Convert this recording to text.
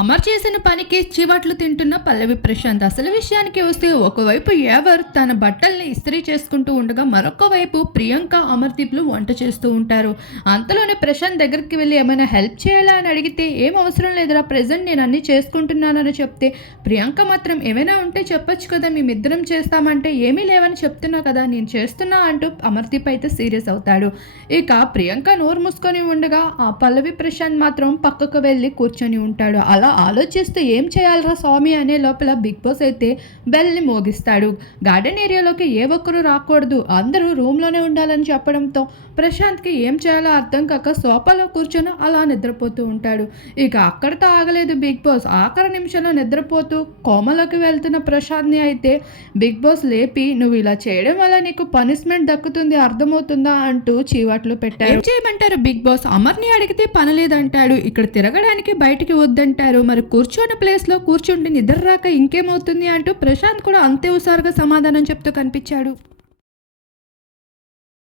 అమర్ చేసిన పనికి చివట్లు తింటున్న పల్లవి ప్రశాంత్ అసలు విషయానికి వస్తే ఒకవైపు ఎవర్ తన బట్టల్ని ఇస్త్రీ చేసుకుంటూ ఉండగా మరొక వైపు ప్రియాంక అమర్దీప్లు వంట చేస్తూ ఉంటారు. అంతలోనే ప్రశాంత్ దగ్గరికి వెళ్ళి ఏమైనా హెల్ప్ చేయాలా అని అడిగితే ఏం అవసరం లేదురా ప్రజెంట్ నేను అన్ని చేసుకుంటున్నానని చెప్తే ప్రియాంక మాత్రం ఏమైనా ఉంటే చెప్పొచ్చు కదా మేమిద్దరం చేస్తామంటే ఏమీ లేవని చెప్తున్నా కదా నేను చేస్తున్నా అంటూ అమర్దీప్ అయితే సీరియస్ అవుతాడు. ఇక ప్రియాంక నోరు మూసుకొని ఉండగా ఆ పల్లవి ప్రశాంత్ మాత్రం పక్కకు వెళ్ళి కూర్చొని ఉంటాడు. అలా ఆలోచిస్తూ ఏం చేయాలరా స్వామి అనే లోపల బిగ్ బాస్ అయితే బెల్ని మోగిస్తాడు. గార్డెన్ ఏరియాలోకి ఏ ఒక్కరూ రాకూడదు. అందరూ రూమ్లోనే ఉండాలని చెప్పడంతో ప్రశాంత్కి ఏం చేయాలో అర్థం కాక సోఫాలో కూర్చొని అలా నిద్రపోతూ ఉంటాడు. ఇక అక్కడితో ఆగలేదు బిగ్ బాస్. ఆఖరి నిమిషంలో నిద్రపోతూ కోమలోకి వెళ్తున్న ప్రశాంత్ని అయితే బిగ్ బాస్ లేపి నువ్వు ఇలా చేయడం వల్ల నీకు పనిష్మెంట్ దక్కుతుంది అర్థమవుతుందా? అంటూ చీవాట్లు పెట్టారు. ఏం చేయమంటారు బిగ్ బాస్? అమర్ని అడిగితే పని లేదంటాడు. ఇక్కడ తిరగడానికి బయటికి వద్దంటారు. మరి కూర్చోని ప్లేస్లో కూర్చుంటే నిద్ర రాక ఇంకేమవుతుంది అంటూ ప్రశాంత్ కూడా అంతే హుషారుగా సమాధానం చెప్తూ కనిపించాడు.